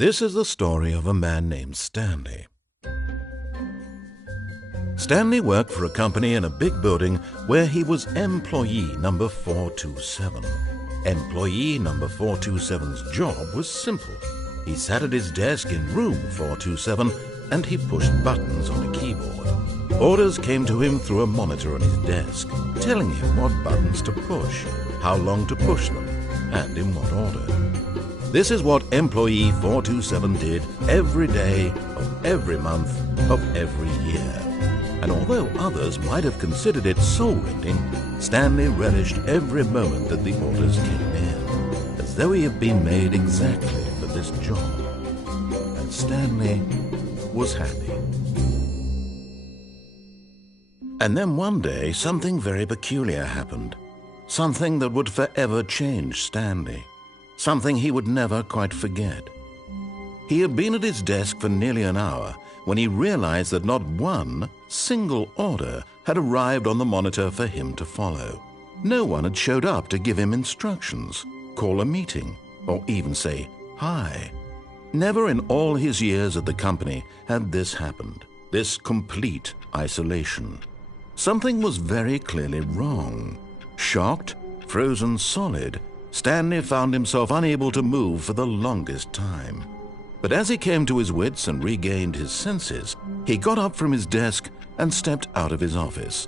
This is the story of a man named Stanley. Stanley worked for a company in a big building where he was employee number 427. Employee number 427's job was simple. He sat at his desk in room 427 and he pushed buttons on a keyboard. Orders came to him through a monitor on his desk, telling him what buttons to push, how long to push them, and in what order. This is what employee 427 did every day of every month of every year. And although others might have considered it soul-rending, Stanley relished every moment that the orders came in, as though he had been made exactly for this job. And Stanley was happy. And then one day, something very peculiar happened. Something that would forever change Stanley. Something he would never quite forget. He had been at his desk for nearly an hour when he realized that not one single order had arrived on the monitor for him to follow. No one had showed up to give him instructions, call a meeting, or even say hi. Never in all his years at the company had this happened, this complete isolation. Something was very clearly wrong. Shocked, frozen solid, Stanley found himself unable to move for the longest time. But as he came to his wits and regained his senses, he got up from his desk and stepped out of his office.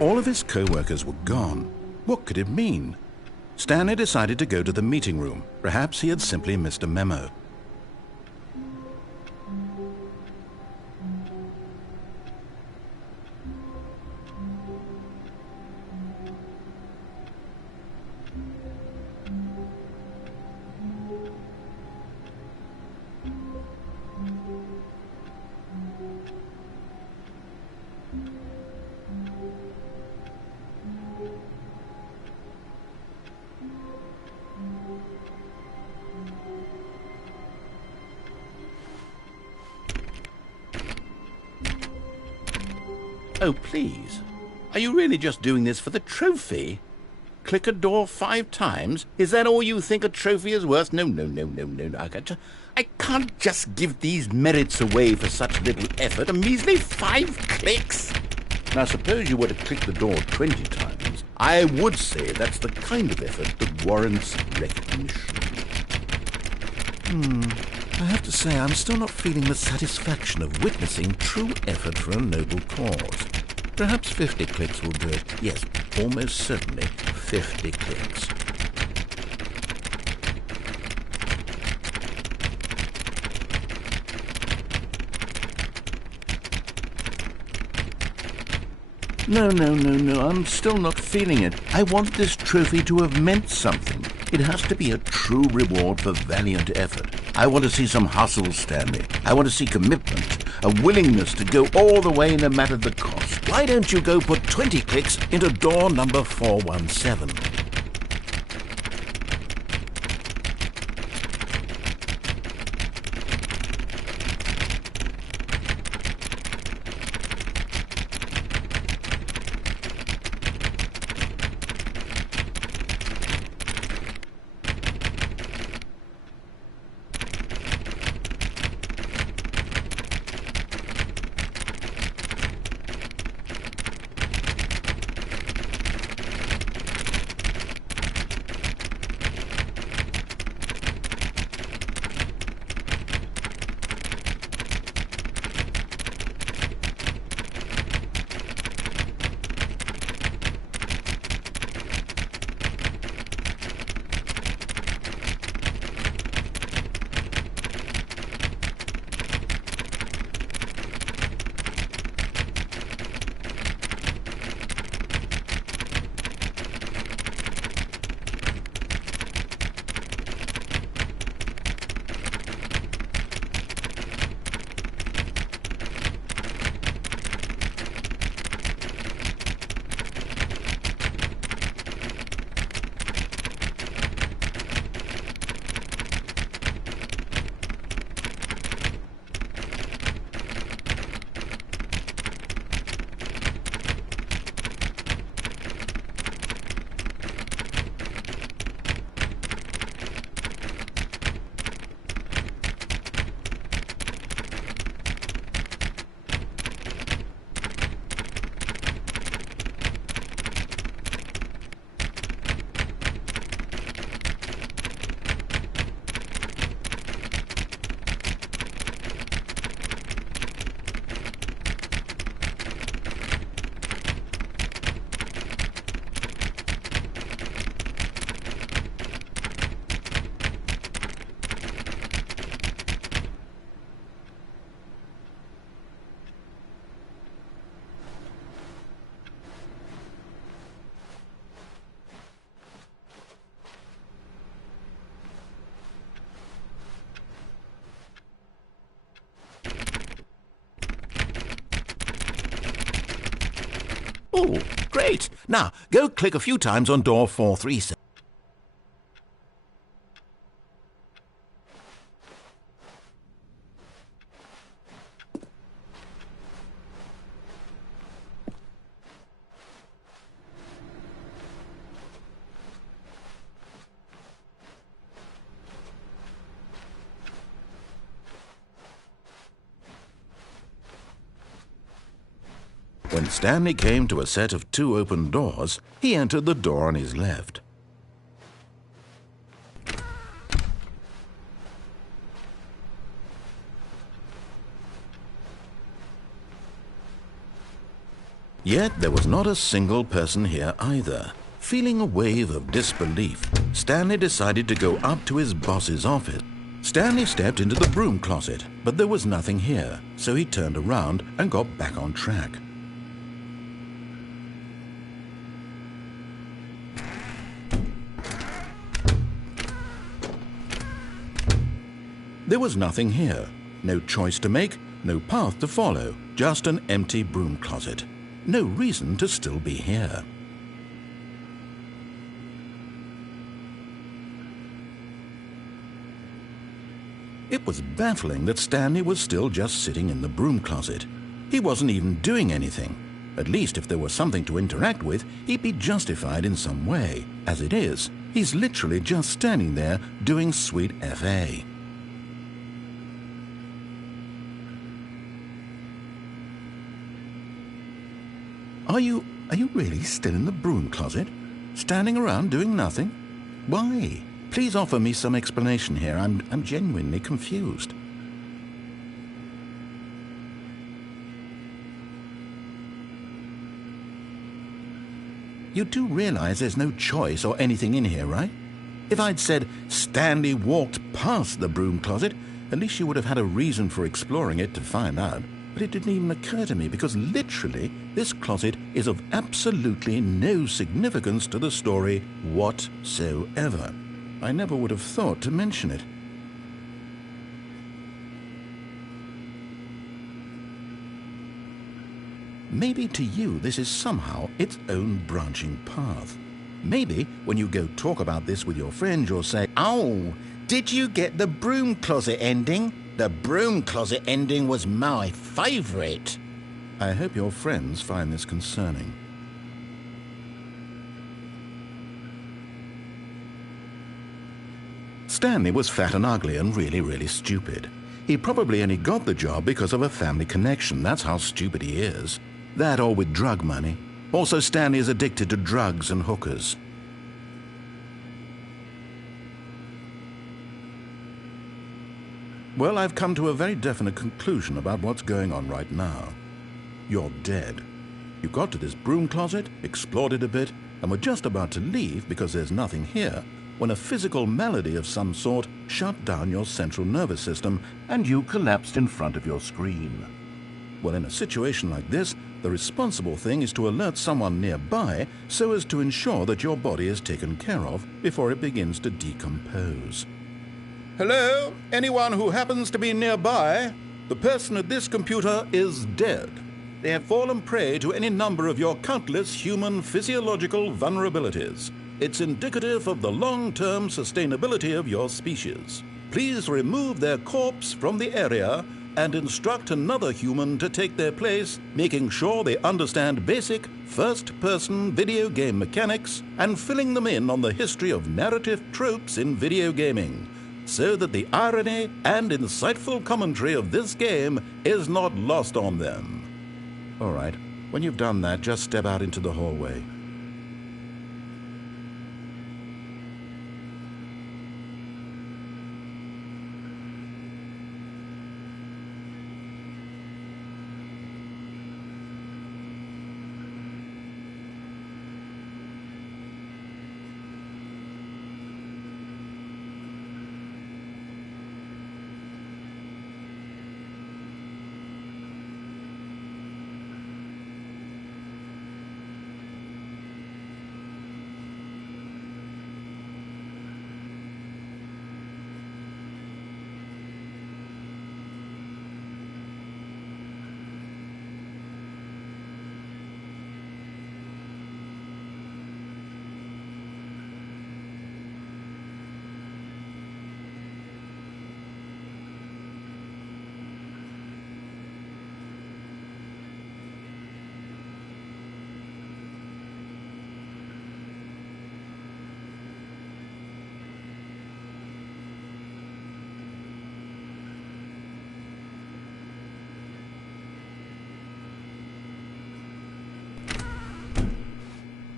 All of his co-workers were gone. What could it mean? Stanley decided to go to the meeting room. Perhaps he had simply missed a memo. Oh, please. Are you really just doing this for the trophy? Click a door 5 times? Is that all you think a trophy is worth? No. I can't just give these merits away for such little effort. A measly 5 clicks. Now, suppose you were to click the door 20 times. I would say that's the kind of effort that warrants recognition. I have to say, I'm still not feeling the satisfaction of witnessing true effort for a noble cause. Perhaps 50 clicks will do it. Yes, almost certainly 50 clicks. No, I'm still not feeling it. I want this trophy to have meant something. It has to be a true reward for valiant effort. I want to see some hustle, Stanley. I want to see commitment, a willingness to go all the way no matter the cost. Why don't you go put 20 clicks into door number 417? Oh, great. Now, go click a few times on door 437. When Stanley came to a set of 2 open doors, he entered the door on his left. Yet there was not a single person here either. Feeling a wave of disbelief, Stanley decided to go up to his boss's office. Stanley stepped into the broom closet, but there was nothing here, so he turned around and got back on track. There was nothing here. No choice to make, no path to follow, just an empty broom closet. No reason to still be here. It was baffling that Stanley was still just sitting in the broom closet. He wasn't even doing anything. At least if there was something to interact with, he'd be justified in some way. As it is, he's literally just standing there doing sweet FA. Are you really still in the broom closet? Standing around doing nothing? Why? Please offer me some explanation here. I'm genuinely confused. You do realize there's no choice or anything in here, right? If I'd said Stanley walked past the broom closet, at least you would have had a reason for exploring it to find out. But it didn't even occur to me because literally this closet is of absolutely no significance to the story whatsoever. I never would have thought to mention it. Maybe to you this is somehow its own branching path. Maybe when you go talk about this with your friends you'll say, "Oh, did you get the broom closet ending? The broom closet ending was my favorite." I hope your friends find this concerning. Stanley was fat and ugly and really stupid. He probably only got the job because of a family connection. That's how stupid he is. That or with drug money. Also, Stanley is addicted to drugs and hookers. Well, I've come to a very definite conclusion about what's going on right now. You're dead. You got to this broom closet, explored it a bit, and were just about to leave because there's nothing here, when a physical malady of some sort shut down your central nervous system and you collapsed in front of your screen. Well, in a situation like this, the responsible thing is to alert someone nearby so as to ensure that your body is taken care of before it begins to decompose. Hello? Anyone who happens to be nearby? The person at this computer is dead. They have fallen prey to any number of your countless human physiological vulnerabilities. It's indicative of the long-term sustainability of your species. Please remove their corpse from the area and instruct another human to take their place, making sure they understand basic first-person video game mechanics and filling them in on the history of narrative tropes in video gaming, so that the irony and insightful commentary of this game is not lost on them. All right, when you've done that, just step out into the hallway.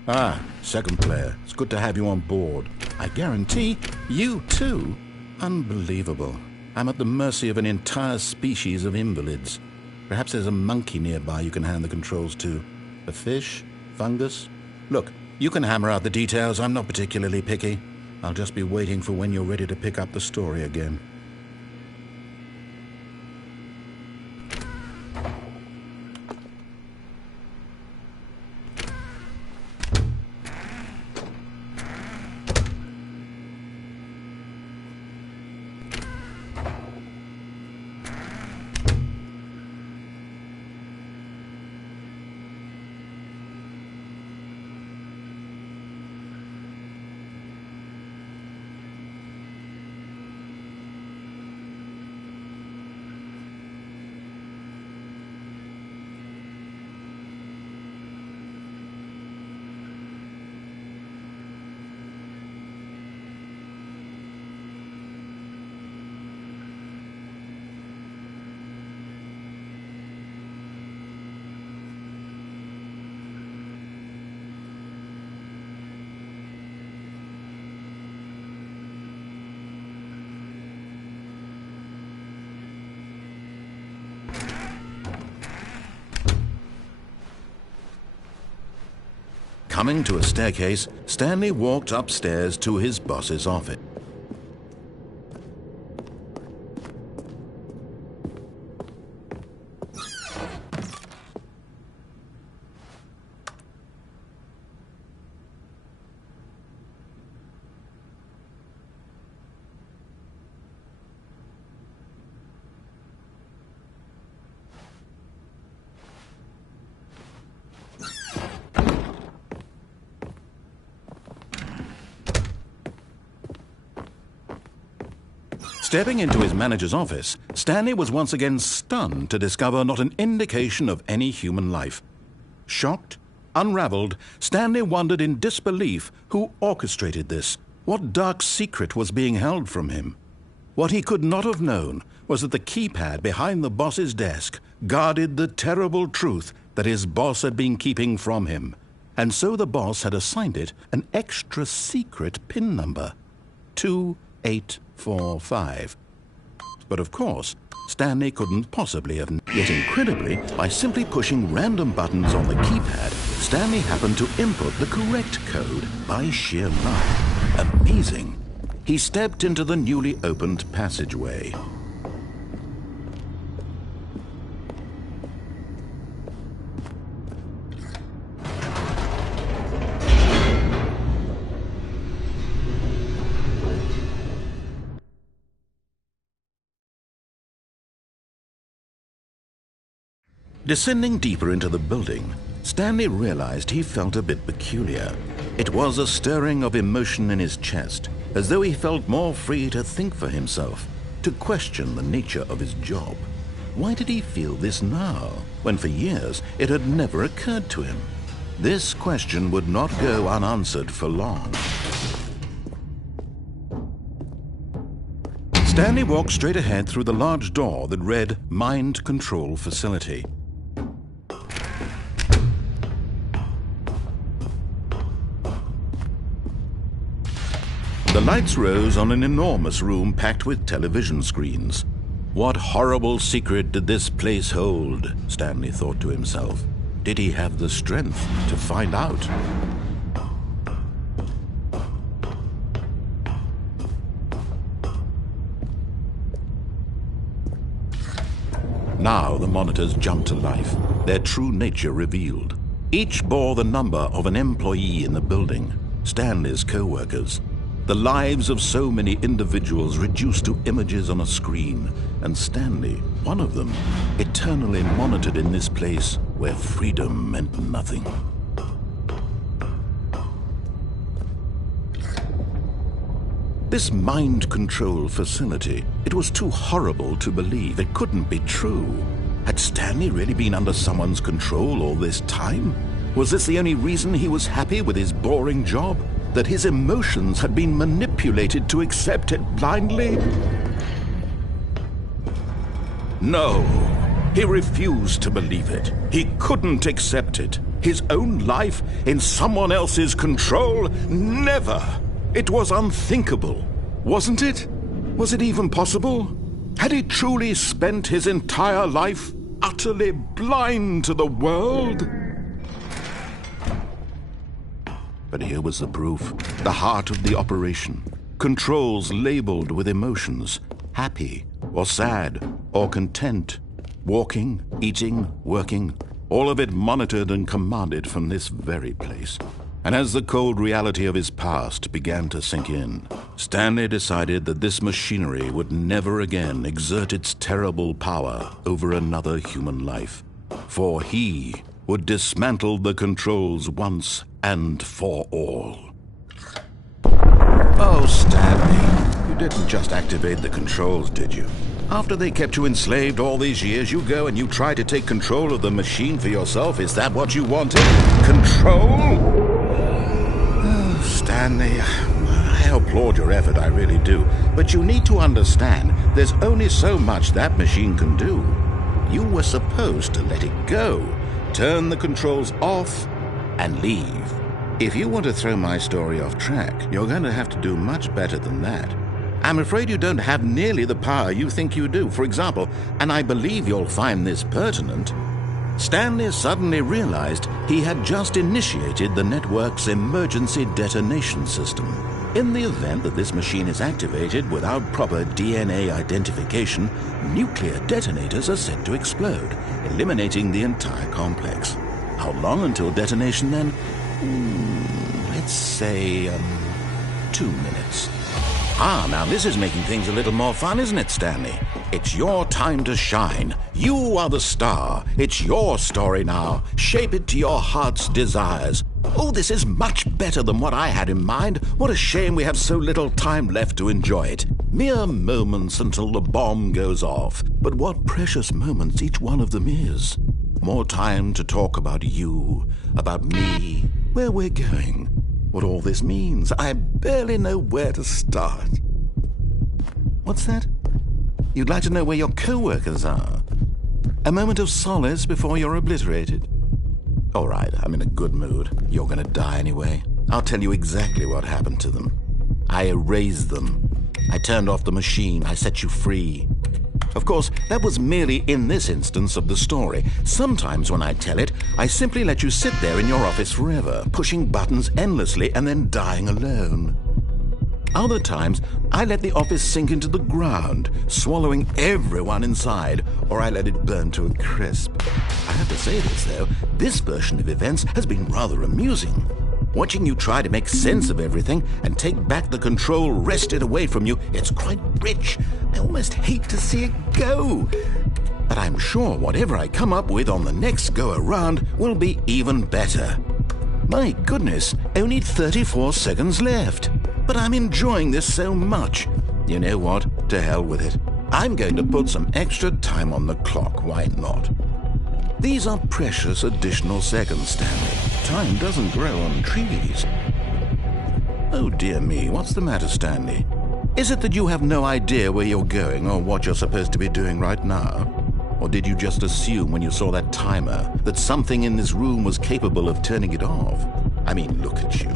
Ah, second player. It's good to have you on board. I guarantee you too. Unbelievable. I'm at the mercy of an entire species of invalids. Perhaps there's a monkey nearby you can hand the controls to. A fish? Fungus? Look, you can hammer out the details. I'm not particularly picky. I'll just be waiting for when you're ready to pick up the story again. Coming to a staircase, Stanley walked upstairs to his boss's office. Stepping into his manager's office, Stanley was once again stunned to discover not an indication of any human life. Shocked, unraveled, Stanley wondered in disbelief who orchestrated this, what dark secret was being held from him. What he could not have known was that the keypad behind the boss's desk guarded the terrible truth that his boss had been keeping from him, and so the boss had assigned it an extra secret PIN number, 2845. But of course, Stanley couldn't possibly have. Yet incredibly, by simply pushing random buttons on the keypad, Stanley happened to input the correct code by sheer luck. Amazing. He stepped into the newly opened passageway. Descending deeper into the building, Stanley realized he felt a bit peculiar. It was a stirring of emotion in his chest, as though he felt more free to think for himself, to question the nature of his job. Why did he feel this now, when for years it had never occurred to him? This question would not go unanswered for long. Stanley walked straight ahead through the large door that read Mind Control Facility. The lights rose on an enormous room packed with television screens. What horrible secret did this place hold? Stanley thought to himself. Did he have the strength to find out? Now the monitors jumped to life, their true nature revealed. Each bore the number of an employee in the building, Stanley's co-workers. The lives of so many individuals reduced to images on a screen, and Stanley, one of them, eternally monitored in this place where freedom meant nothing. This mind control facility, it was too horrible to believe. It couldn't be true. Had Stanley really been under someone's control all this time? Was this the only reason he was happy with his boring job? That his emotions had been manipulated to accept it blindly? No, he refused to believe it. He couldn't accept it. His own life in someone else's control? Never! It was unthinkable, wasn't it? Was it even possible? Had he truly spent his entire life utterly blind to the world? But here was the proof, the heart of the operation. Controls labeled with emotions, happy or sad or content, walking, eating, working, all of it monitored and commanded from this very place. And as the cold reality of his past began to sink in, Stanley decided that this machinery would never again exert its terrible power over another human life. For he would dismantle the controls once and for all. Oh, Stanley, you didn't just activate the controls, did you? After they kept you enslaved all these years, you go and you try to take control of the machine for yourself. Is that what you wanted? Control? Stanley, I applaud your effort, I really do. But you need to understand, there's only so much that machine can do. You were supposed to let it go, turn the controls off, and leave. If you want to throw my story off track, you're going to have to do much better than that. I'm afraid you don't have nearly the power you think you do. For example, and I believe you'll find this pertinent, Stanley suddenly realized he had just initiated the network's emergency detonation system. In the event that this machine is activated without proper DNA identification, nuclear detonators are set to explode, eliminating the entire complex. How long until detonation then? Let's say 2 minutes. Now this is making things a little more fun, isn't it, Stanley? It's your time to shine. You are the star. It's your story now. Shape it to your heart's desires. Oh, this is much better than what I had in mind. What a shame we have so little time left to enjoy it. Mere moments until the bomb goes off. But what precious moments each one of them is. More time to talk about you, about me, where we're going, what all this means. I barely know where to start. What's that? You'd like to know where your co-workers are? A moment of solace before you're obliterated? All right, I'm in a good mood. You're gonna die anyway. I'll tell you exactly what happened to them. I erased them. I turned off the machine. I set you free. Of course, that was merely in this instance of the story. Sometimes when I tell it, I simply let you sit there in your office forever, pushing buttons endlessly and then dying alone. Other times, I let the office sink into the ground, swallowing everyone inside, or I let it burn to a crisp. I have to say this, though, this version of events has been rather amusing. Watching you try to make sense of everything and take back the control wrested away from you, it's quite rich. I almost hate to see it go. But I'm sure whatever I come up with on the next go-around will be even better. My goodness, only 34 seconds left. But I'm enjoying this so much. You know what? To hell with it. I'm going to put some extra time on the clock. Why not? These are precious additional seconds, Stanley. Time doesn't grow on trees. Oh dear me, what's the matter, Stanley? Is it that you have no idea where you're going or what you're supposed to be doing right now? Or did you just assume when you saw that timer that something in this room was capable of turning it off? I mean, look at you.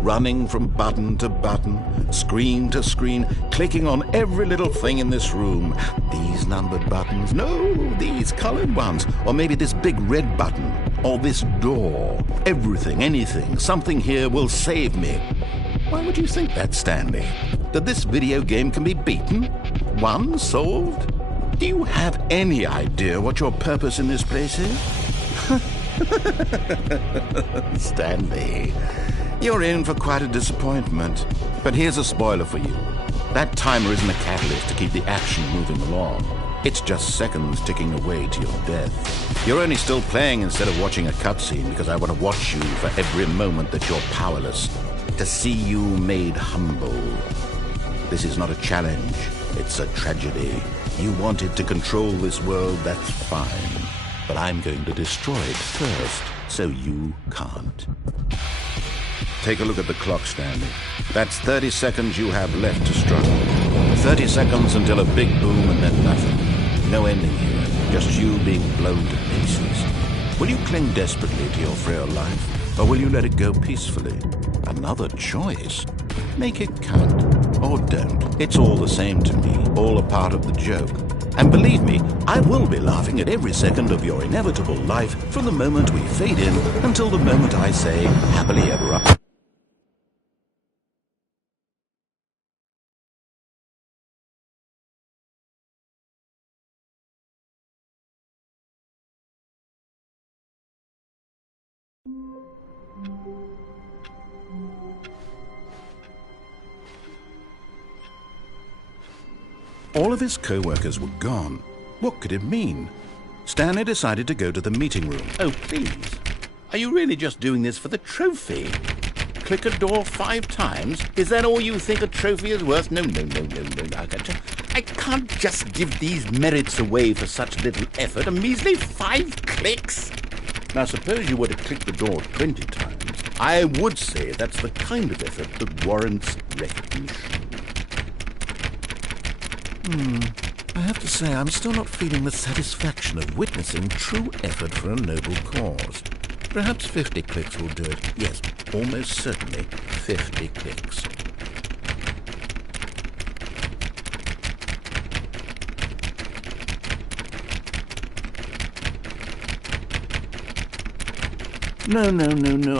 Running from button to button, screen to screen, clicking on every little thing in this room. These numbered buttons, no, these colored ones, or maybe this big red button, or this door. Everything, anything, something here will save me. Why would you think that, Stanley? That this video game can be beaten? Won? Solved? Do you have any idea what your purpose in this place is? Stanley, you're in for quite a disappointment. But here's a spoiler for you. That timer isn't a catalyst to keep the action moving along. It's just seconds ticking away to your death. You're only still playing instead of watching a cutscene because I want to watch you for every moment that you're powerless. To see you made humble. This is not a challenge. It's a tragedy. You wanted to control this world, that's fine. But I'm going to destroy it first, so you can't. Take a look at the clock, Stanley. That's 30 seconds you have left to struggle. 30 seconds until a big boom and then nothing. No ending here. Just you being blown to pieces. Will you cling desperately to your frail life, or will you let it go peacefully? Another choice. Make it count, or don't. It's all the same to me, all a part of the joke. And believe me, I will be laughing at every second of your inevitable life from the moment we fade in until the moment I say, happily ever after. All of his co-workers were gone. What could it mean? Stanley decided to go to the meeting room. Oh, please. Are you really just doing this for the trophy? Click a door 5 times? Is that all you think a trophy is worth? No. I can't just give these merits away for such little effort. A measly 5 clicks? Now, suppose you were to click the door 20 times. I would say that's the kind of effort that warrants recognition. I have to say, I'm still not feeling the satisfaction of witnessing true effort for a noble cause. Perhaps 50 clicks will do it. Yes, almost certainly 50 clicks. No,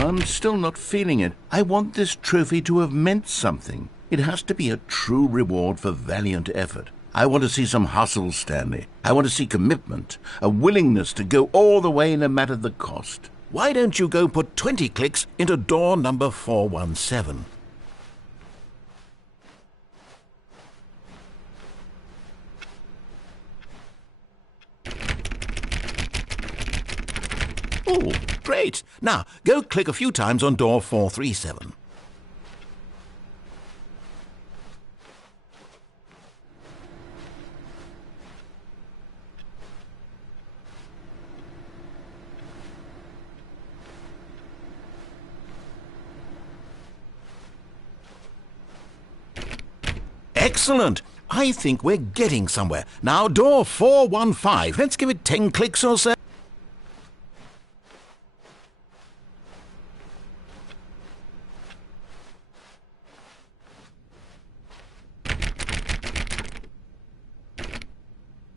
I'm still not feeling it. I want this trophy to have meant something. It has to be a true reward for valiant effort. I want to see some hustle, Stanley. I want to see commitment, a willingness to go all the way no matter the cost. Why don't you go put 20 clicks into door number 417? Oh, great. Now, go click a few times on door 437. Excellent. I think we're getting somewhere. Now, door 415. Let's give it 10 clicks or so.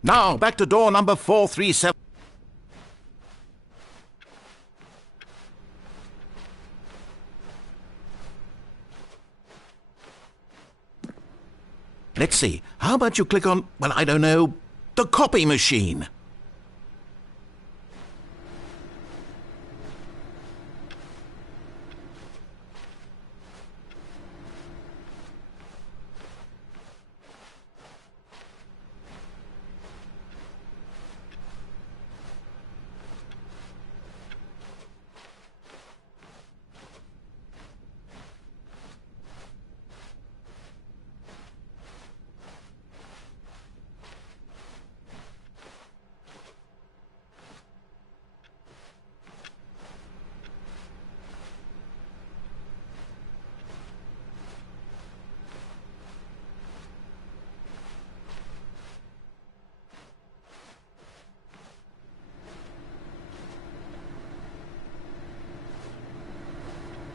Now, back to door number 437. Let's see. How about you click on, well, I don't know, the copy machine?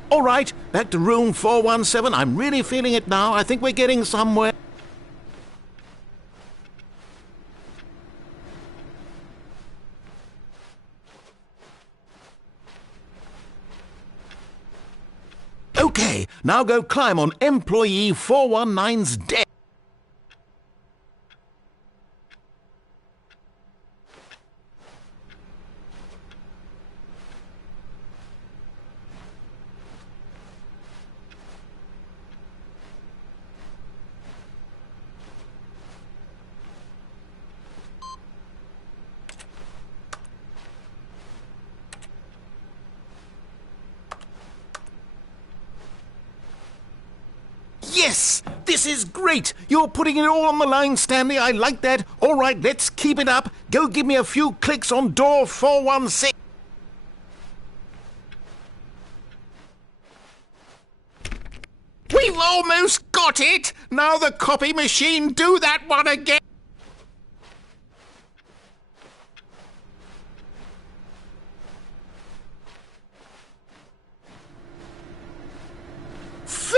All right, back to room 417. I'm really feeling it now. I think we're getting somewhere. Okay, now go climb on employee 419's desk. Yes! This is great! You're putting it all on the line, Stanley. I like that. All right, let's keep it up. Go give me a few clicks on door 416. We've almost got it! Now the copy machine, do that one again!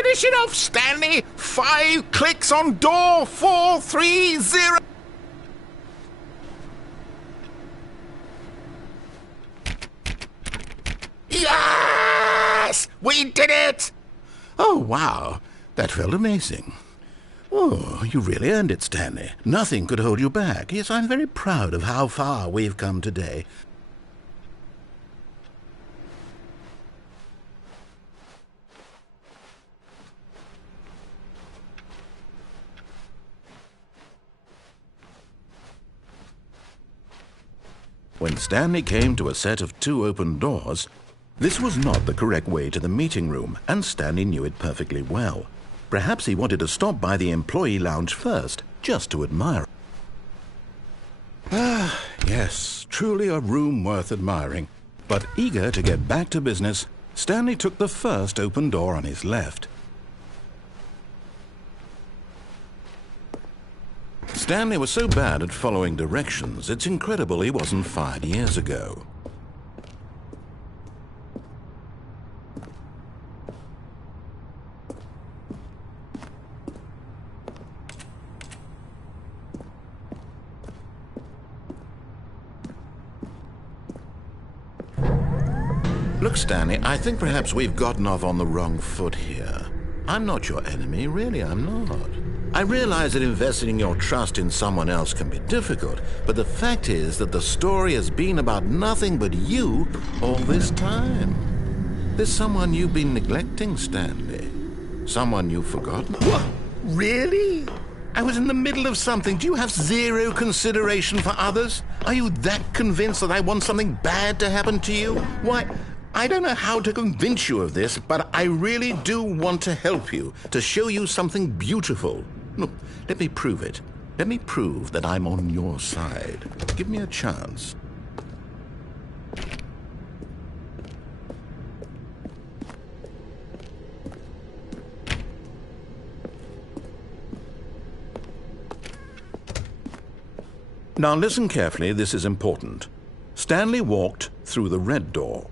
Finish it off, Stanley! 5 clicks on door 430. Yes! We did it! Oh, wow. That felt amazing. Oh, you really earned it, Stanley. Nothing could hold you back. Yes, I'm very proud of how far we've come today. When Stanley came to a set of 2 open doors, this was not the correct way to the meeting room, and Stanley knew it perfectly well. Perhaps he wanted to stop by the employee lounge first, just to admire. Ah, yes, truly a room worth admiring. But eager to get back to business, Stanley took the first open door on his left. Stanley was so bad at following directions, it's incredible he wasn't fired years ago. Look, Stanley, I think perhaps we've gotten off on the wrong foot here. I'm not your enemy, really, I'm not. I realize that investing your trust in someone else can be difficult, but the fact is that the story has been about nothing but you all this time. There's someone you've been neglecting, Stanley. Someone you've forgotten. What? Really? I was in the middle of something. Do you have 0 consideration for others? Are you that convinced that I want something bad to happen to you? Why, I don't know how to convince you of this, but I really do want to help you, to show you something beautiful. Look, let me prove it. Let me prove that I'm on your side. Give me a chance. Now listen carefully, this is important. Stanley walked through the red door.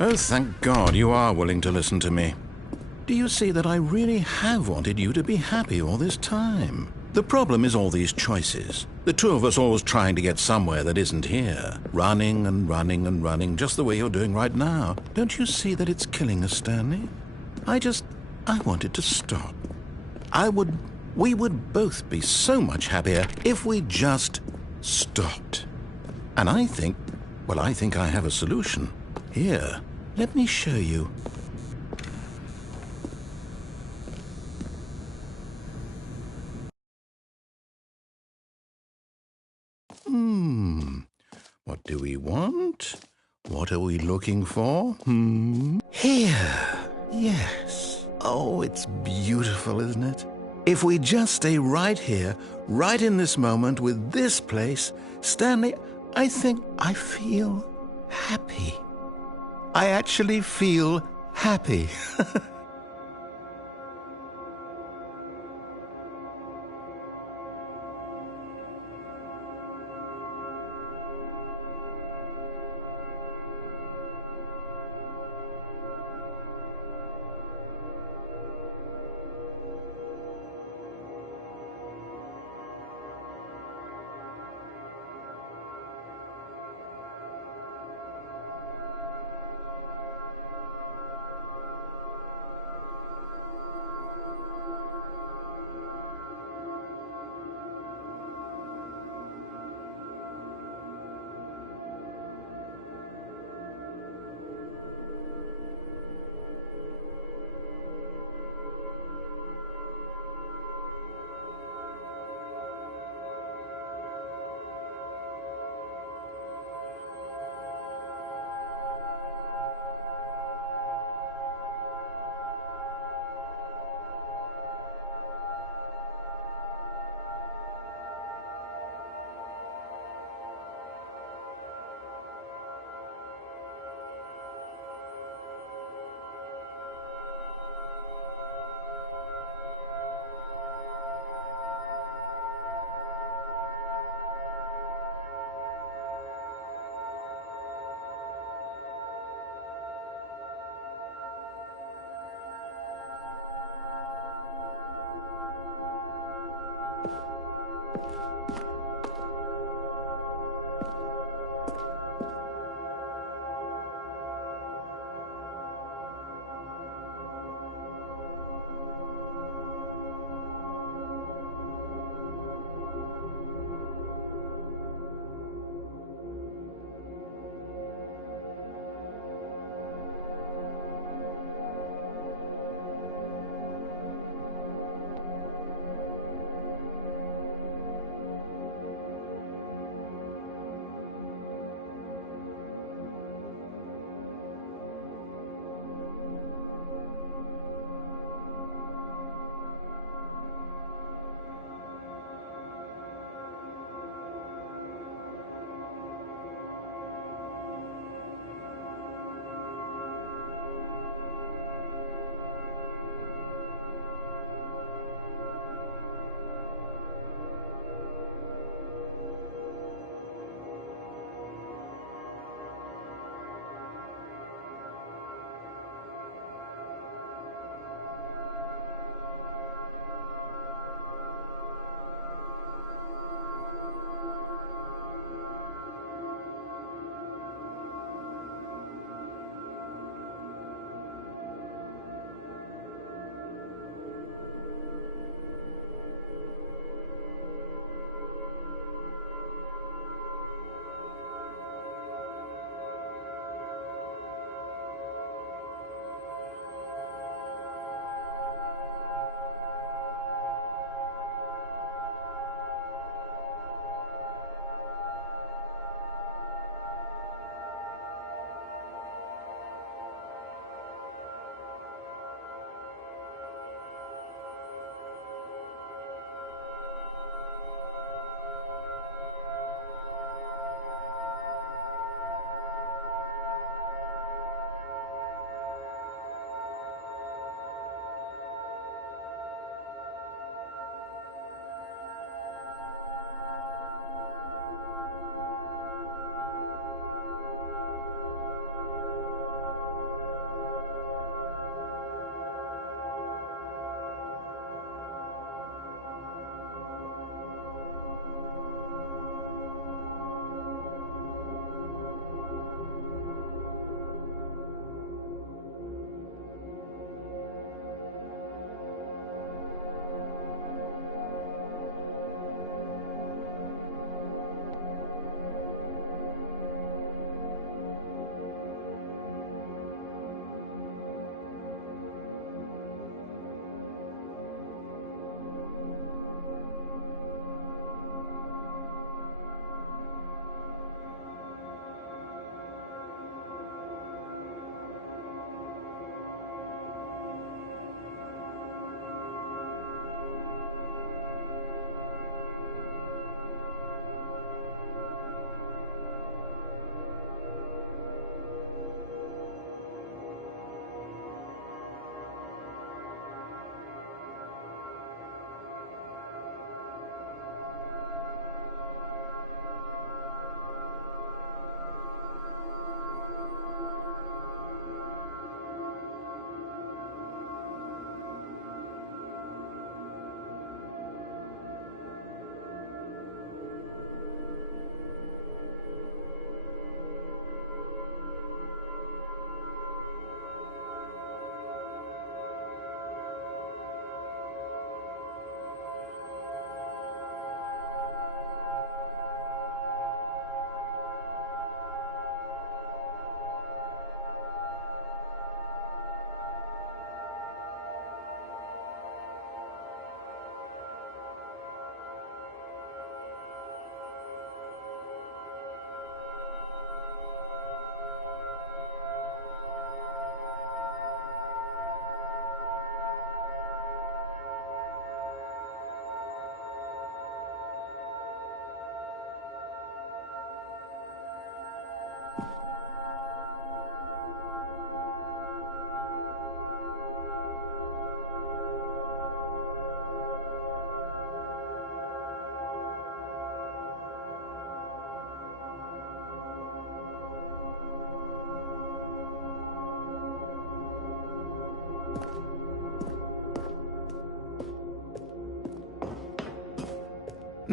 Oh, thank God you are willing to listen to me. Do you see that I really have wanted you to be happy all this time? The problem is all these choices. The 2 of us always trying to get somewhere that isn't here. Running and running and running, just the way you're doing right now. Don't you see that it's killing us, Stanley? I wanted to stop. We would both be so much happier if we just stopped. And I think I have a solution. Here, let me show you. What do we want? What are we looking for? Here. Yes. Oh, it's beautiful, isn't it? If we just stay right here, right in this moment with this place, Stanley, I think I feel happy. I actually feel happy.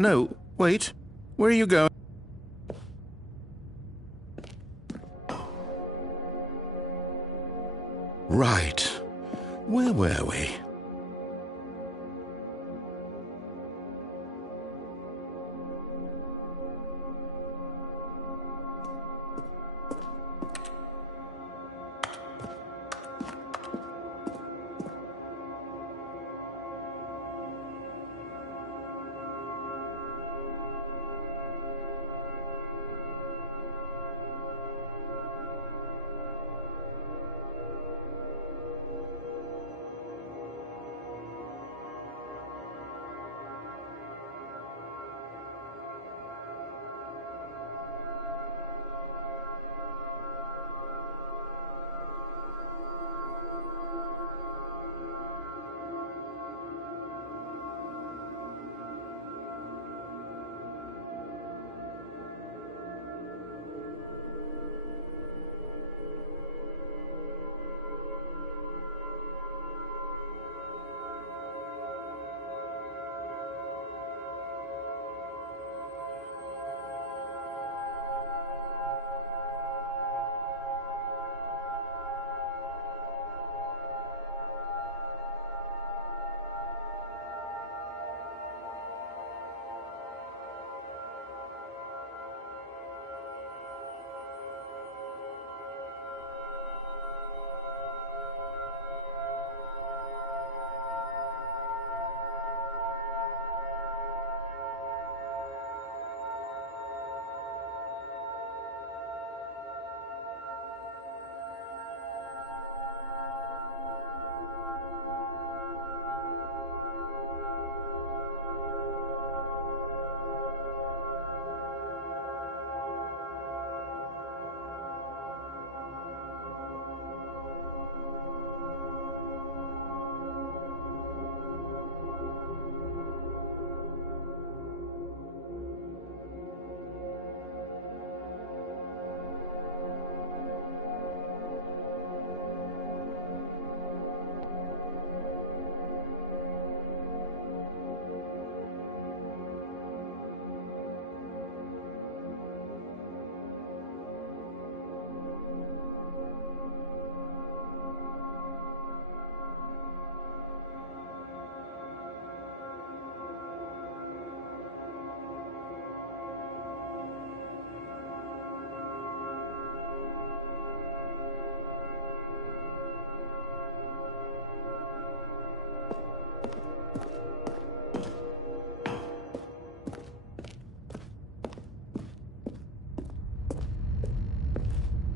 No, wait. Where are you going? Right. Where were we?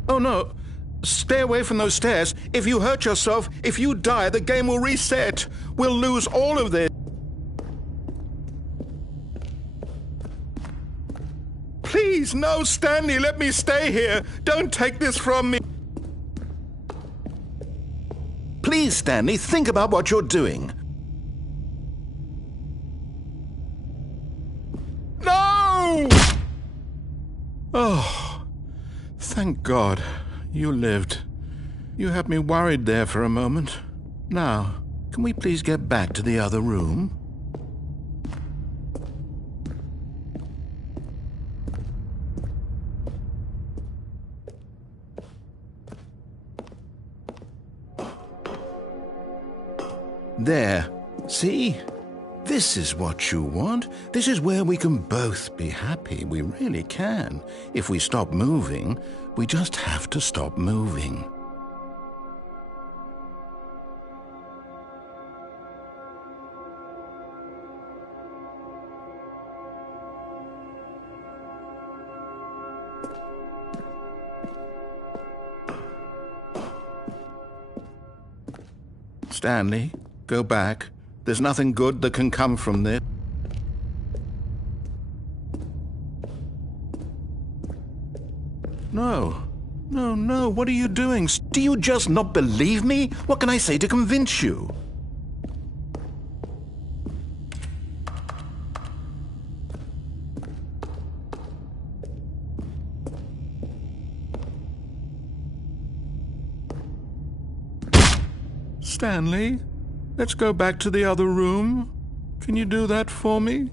Oh no! Stay away from those stairs. If you hurt yourself, if you die, the game will reset. We'll lose all of this. Please, no, Stanley, let me stay here. Don't take this from me. Please, Stanley, think about what you're doing. No! Oh, thank God. You lived. You had me worried there for a moment. Now, can we please get back to the other room? There. See? This is what you want. This is where we can both be happy. We really can. If we stop moving, we just have to stop moving. Stanley, go back. There's nothing good that can come from this. No. No, no, what are you doing? Do you just not believe me? What can I say to convince you? Stanley, let's go back to the other room. Can you do that for me?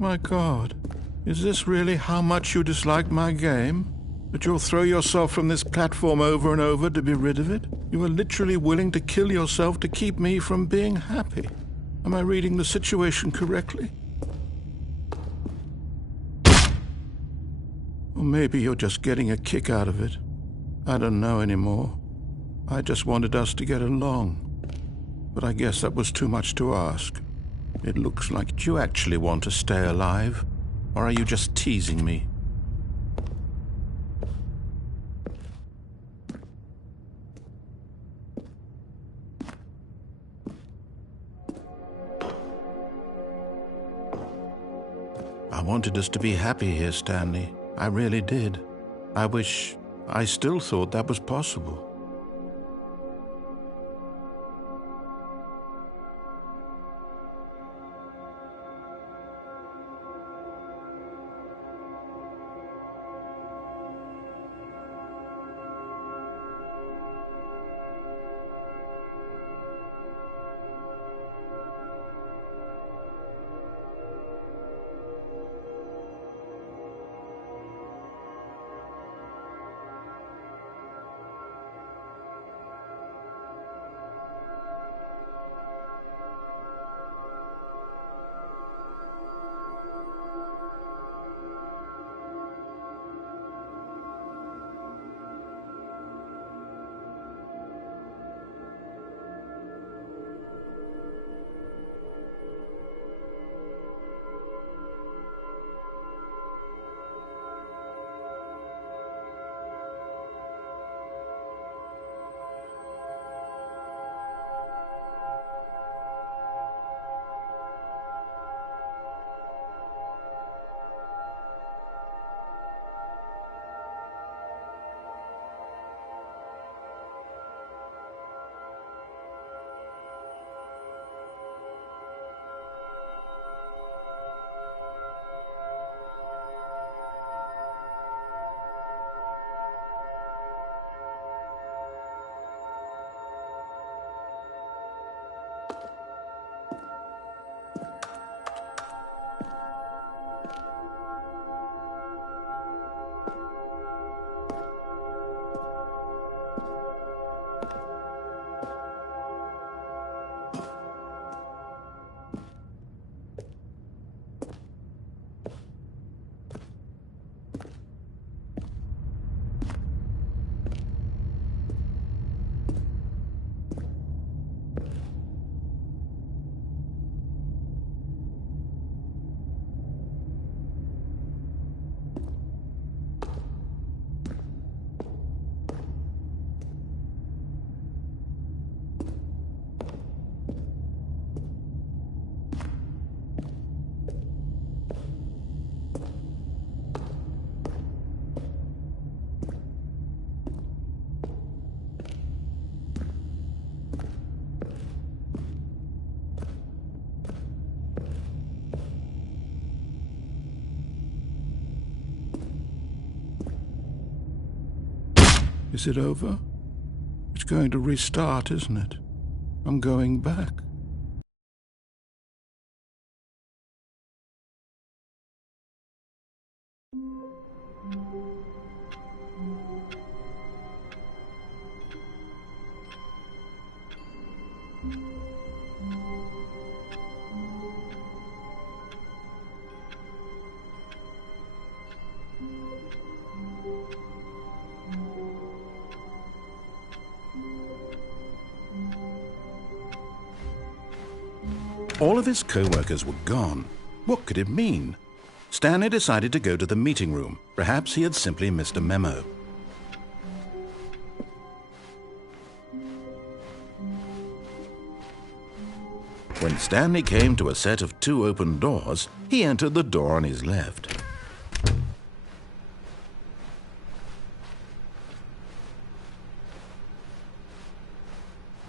My God, is this really how much you dislike my game? That you'll throw yourself from this platform over and over to be rid of it? You are literally willing to kill yourself to keep me from being happy. Am I reading the situation correctly? Or maybe you're just getting a kick out of it. I don't know anymore. I just wanted us to get along. But I guess that was too much to ask. It looks like you actually want to stay alive. Or are you just teasing me? I wanted us to be happy here, Stanley. I really did. I still thought that was possible. Is it over? It's going to restart, isn't it? I'm going back. All of his co-workers were gone. What could it mean? Stanley decided to go to the meeting room. Perhaps he had simply missed a memo. When Stanley came to a set of 2 open doors, he entered the door on his left.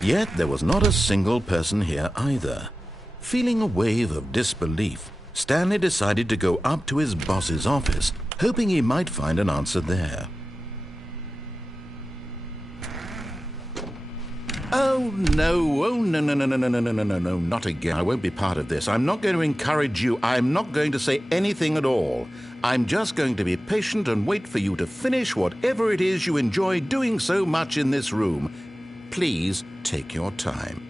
Yet there was not a single person here either. Feeling a wave of disbelief, Stanley decided to go up to his boss's office, hoping he might find an answer there. Oh, no. Oh, no, no, no, no, no, no, no, no, no, no, not again. I won't be part of this. I'm not going to encourage you. I'm not going to say anything at all. I'm just going to be patient and wait for you to finish whatever it is you enjoy doing so much in this room. Please take your time.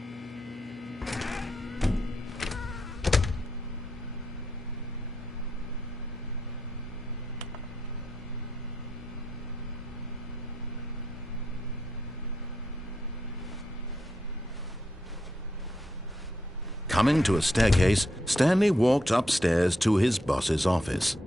Coming to a staircase, Stanley walked upstairs to his boss's office.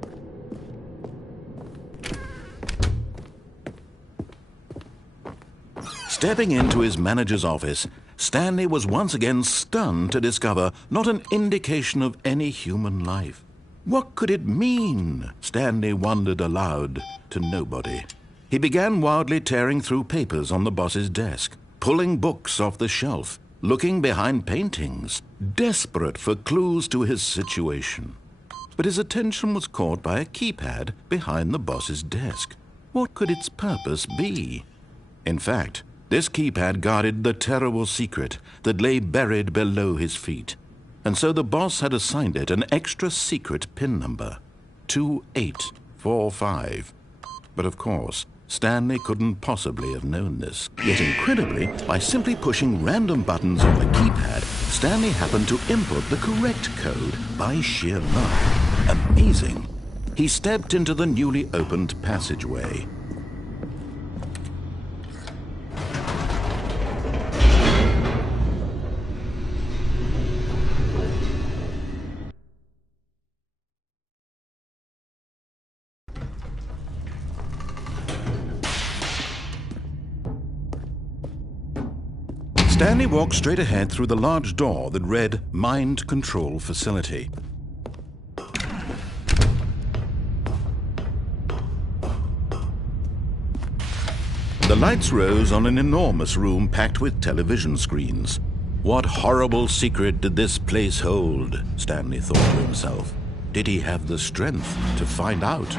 Stepping into his manager's office, Stanley was once again stunned to discover not an indication of any human life. What could it mean? Stanley wondered aloud to nobody. He began wildly tearing through papers on the boss's desk, pulling books off the shelf, looking behind paintings, desperate for clues to his situation. But his attention was caught by a keypad behind the boss's desk. What could its purpose be? In fact, this keypad guarded the terrible secret that lay buried below his feet. And so the boss had assigned it an extra secret PIN number, 2845. But of course, Stanley couldn't possibly have known this. Yet incredibly, by simply pushing random buttons on the keypad, Stanley happened to input the correct code by sheer luck. Amazing. He stepped into the newly opened passageway. Stanley walked straight ahead through the large door that read Mind Control Facility. The lights rose on an enormous room packed with television screens. What horrible secret did this place hold? Stanley thought to himself. Did he have the strength to find out?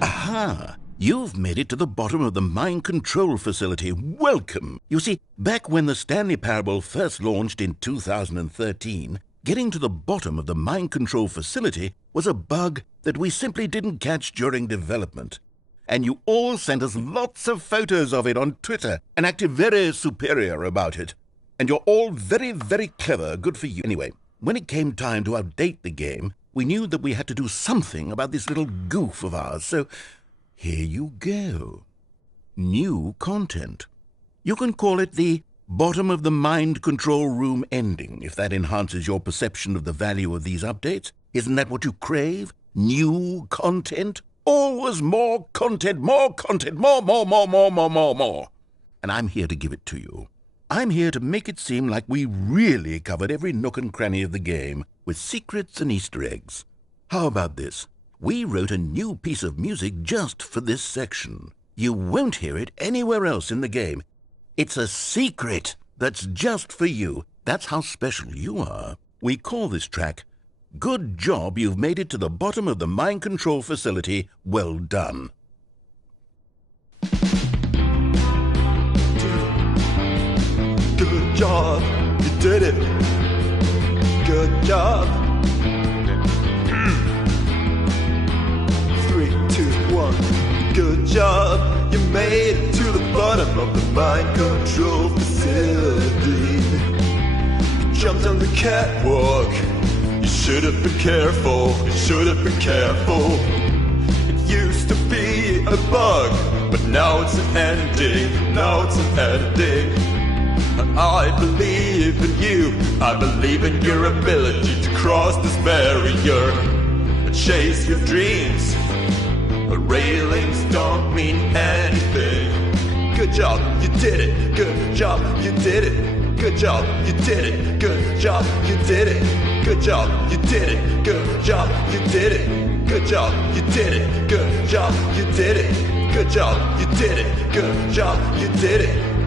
Aha! You've made it to the bottom of the mind control facility. Welcome! You see, back when the Stanley Parable first launched in 2013, getting to the bottom of the mind control facility was a bug that we simply didn't catch during development. And you all sent us lots of photos of it on Twitter and acted very superior about it. And you're all very, very clever. Good for you. Anyway, when it came time to update the game, we knew that we had to do something about this little goof of ours, so here you go. New content. You can call it the bottom of the mind control room ending, if that enhances your perception of the value of these updates. Isn't that what you crave? New content? Always more content, more content, more. And I'm here to give it to you. I'm here to make it seem like we really covered every nook and cranny of the game with secrets and Easter eggs. How about this? We wrote a new piece of music just for this section. You won't hear it anywhere else in the game. It's a secret that's just for you. That's how special you are. We call this track, Good Job You've Made It to the Bottom of the Mind Control Facility. Well done. Good job, you did it. Good job. 3, 2, 1. Good job, you made it to the bottom of the mind control facility. You jumped on the catwalk. You should have been careful. You should have been careful. It used to be a bug, but now it's an ending. Now it's an ending. I believe in you. I believe in your ability to cross this barrier and chase your dreams. But railings don't mean anything. Good job, you did it. Good job, you did it. Good job, you did it. Good job, you did it. Good job, you did it. Good job, you did it. Good job, you did it. Good job, you did it. Good job, you did it. Good job, you did it.